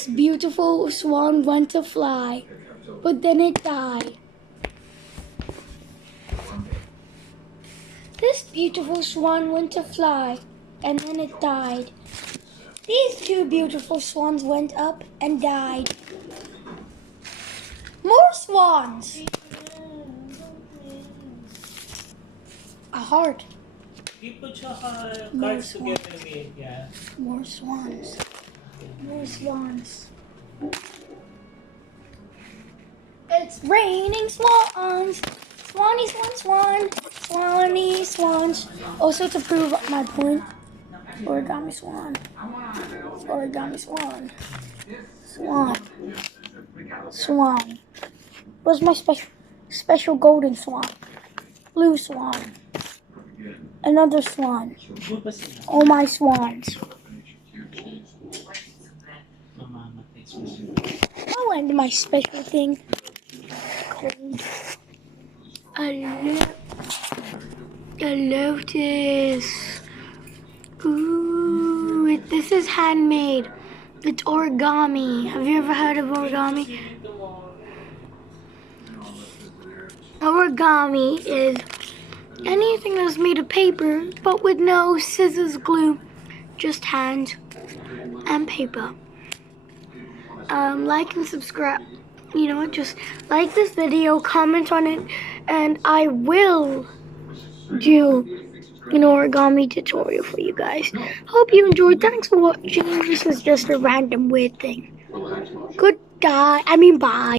This beautiful swan went to fly, but then it died. This beautiful swan went to fly, and then it died. These two beautiful swans went up and died. More swans! A heart. You put your cards together with, yeah. More swans. More swans. It's raining swans. Swanny swan swan. Swanny swans. Also to prove my point. Origami swan. Origami swan. Swan. Swan. Where's my special golden swan? Blue swan. Another swan. All my swans. Oh, and my special thing. Cold. A lotus. Ooh, this is handmade. It's origami. Have you ever heard of origami? Origami is anything that's made of paper, but with no scissors, glue, just hand and paper. Like and subscribe. You know what? Just like this video, comment on it, and I will do an origami tutorial for you guys. Hope you enjoyed. Thanks for watching. This is just a random weird thing. Bye.